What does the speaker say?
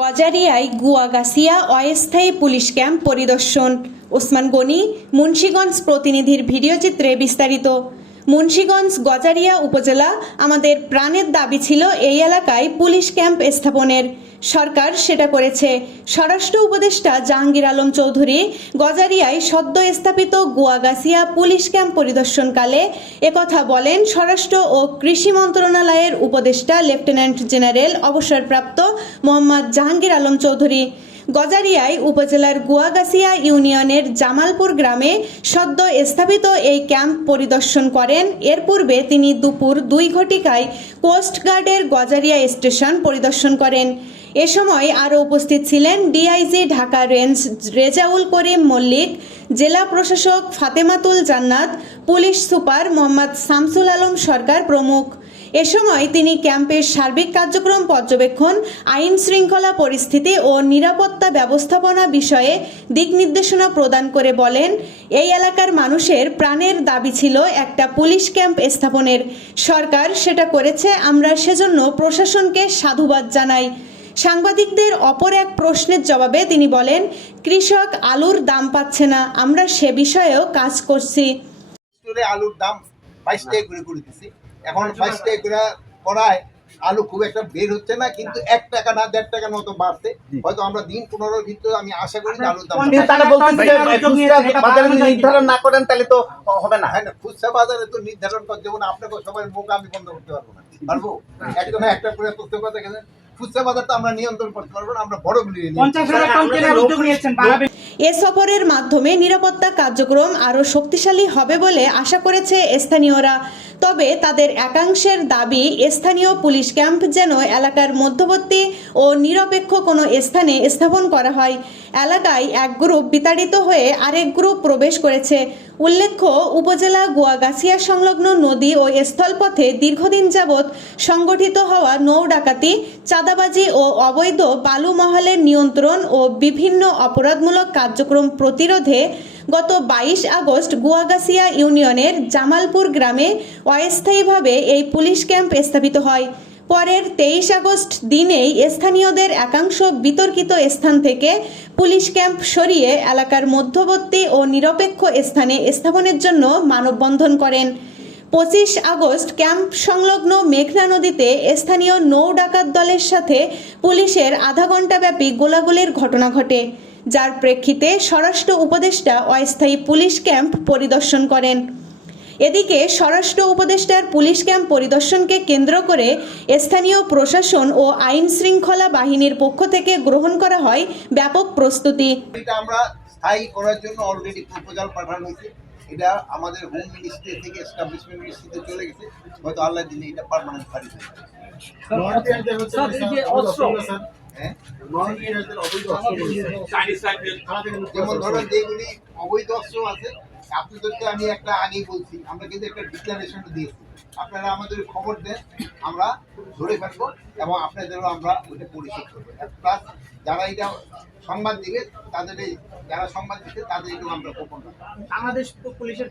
গজারিয়ায় গুয়াগাসিয়া অস্থায়ী police camp পরিদর্শন। ওসমান গনি মুন্সীগঞ্জ প্রতিনিধির ভিডিও চিত্রে বিস্তারিত। মুন্সীগঞ্জ গজারিয়া উপজেলা আমাদের প্রাণের দাবি ছিল এই এলাকায় পুলিশ ক্যাম্প স্থাপনের। সরকার সেটা করেছে। স্বরাষ্ট্র উপদেষ্টা জাহাঙ্গীর আলম চৌধুরী গজারিয়ায় সদ্য স্থাপিত গুয়াগাসিয়া পুলিশ ক্যাম্প পরিদর্শনকালে একথা বলেন স্বরাষ্ট্র ও কৃষি মন্ত্রণালয়ের উপদেষ্টা লেফটেন্যান্ট জেনারেল অবসরপ্রাপ্ত মোহাম্মদ জাহাঙ্গীর আলম চৌধুরী। গজারিয়ায় উপজেলার গুয়াগাসিয়া ইউনিয়নের জামালপুর গ্রামে সদ্য স্থাপিত এই ক্যাম্প পরিদর্শন করেন। এর পূর্বে তিনি দুপুর দুই ঘটিকায় কোস্টগার্ডের গজারিয়া স্টেশন পরিদর্শন করেন। এ সময় আরও উপস্থিত ছিলেন ডিআইজি ঢাকা রেঞ্জ রেজাউল করিম মল্লিক, জেলা প্রশাসক ফাতেমাতুল জান্নাত, পুলিশ সুপার মোহাম্মদ শামসুল আলম সরকার প্রমুখ। এ সময় তিনি ক্যাম্পের সার্বিক কার্যক্রম পর্যবেক্ষণ, আইন শৃঙ্খলা পরিস্থিতি ও নিরাপত্তা ব্যবস্থাপনা বিষয়ে দিক নির্দেশনা প্রদান করে বলেন, এই এলাকার মানুষের প্রাণের দাবি ছিল একটা পুলিশ ক্যাম্প স্থাপনের। সরকার সেটা করেছে, আমরা সেজন্য প্রশাসনকে সাধুবাদ জানাই। সাংবাদিকদের অপর এক প্রশ্নের জবাবে তিনি বলেন, কৃষক আলুর দাম পাচ্ছে না, আমরা সে বিষয়েও কাজ করছি। আলুর দাম বাইশ টাকা করে করে দিছি এখন টাকা। করে করায় আলু খুব একটা বের হচ্ছে না কিন্তু এক টাকা না দেড় টাকার মতো বাড়ছে। হয়তো আমরা দিন পনেরোর ভিতরে আমি আশা করি যে আলুর দাম তারা বলতেছে বাজারে নির্ধারণ না করেন তাহলে তো হবে না। হ্যাঁ না খুচরা বাজারে তো নির্ধারণ করতে হবে না আপনাকে সবাই মুখ আমি বন্ধ করতে পারব না। পারব? একটা না একটা করে করতে কথা গেলে খুচরা বাজার তো আমরা নিয়ন্ত্রণ করতে পারব না আমরা বড় মিলিয়ে নিই এ সফরের মাধ্যমে নিরাপত্তা কার্যক্রম আরও শক্তিশালী হবে বলে আশা করেছে স্থানীয়রা। তবে তাদের একাংশের দাবি, স্থানীয় পুলিশ ক্যাম্প যেন এলাকার মধ্যবর্তী ও নিরপেক্ষ কোনো স্থানে স্থাপন করা হয়। এলাকায় এক গ্রুপ বিতাড়িত হয়ে আরেক গ্রুপ প্রবেশ করেছে। উল্লেখ্য, উপজেলা গুয়াগাছিয়া সংলগ্ন নদী ও স্থলপথে দীর্ঘদিন যাবৎ সংগঠিত হওয়া নৌ ডাকাতি চাঁদাবাজি ও অবৈধ বালু মহলের নিয়ন্ত্রণ ও বিভিন্ন অপরাধমূলক কার্যক্রম প্রতিরোধে গত বাইশ আগস্ট গুয়াগাসিয়া ইউনিয়নের জামালপুর গ্রামে অস্থায়ীভাবে এই পুলিশ ক্যাম্প স্থাপিত হয়। পরের তেইশ আগস্ট দিনেই স্থানীয়দের একাংশ বিতর্কিত স্থান থেকে পুলিশ ক্যাম্প সরিয়ে এলাকার মধ্যবর্তী ও নিরপেক্ষ স্থানে স্থাপনের জন্য মানববন্ধন করেন। পঁচিশ আগস্ট ক্যাম্প সংলগ্ন মেঘনা নদীতে স্থানীয় নৌ ডাকাত দলের সাথে পুলিশের আধা ঘণ্টাব্যাপী গোলাগুলির ঘটনা ঘটে। যার প্রেক্ষিতে স্বরাষ্ট্র উপদেষ্টা অস্থায়ী পুলিশ ক্যাম্প পরিদর্শন করেন। এদিকে স্বরাষ্ট্র উপদেষ্টার পুলিশ ক্যাম্প পরিদর্শনকে কেন্দ্র করে স্থানীয় প্রশাসন ও আইন শৃঙ্খলা বাহিনীর পক্ষ থেকে গ্রহণ করা হয় ব্যাপক প্রস্তুতি। আমরা স্থায়ী করার জন্য অলরেডি প্রপোজাল পাঠানো হয়েছে। এটা আমাদের হোম মিনিস্ট্রি থেকে এস্টাবলিশমেন্ট মিনিস্ট্রিতে চলে গেছে। হয়তো আল্লাহ দিনে এটা পার্মানেন্ট হ্যাঁ যেমন ধরেন যেগুলি অবৈধ অস্ত্র আছে আপনাদেরকে আমি একটা আগেই বলছি আমরা কিন্তু একটা ডিক্লারেশন দিয়েছি। আপনারা আমাদের খবর দেন আমরা ধরে ফেলব এবং আপনাদেরও আমরা ওইটা পরিশোধ করব। প্লাস যারা এটা সংবাদ দিবে তাদের এই- যারা সংবাদ দিচ্ছে তাদের এটাও আমরা গোপন রাখব। বাংলাদেশ পুলিশের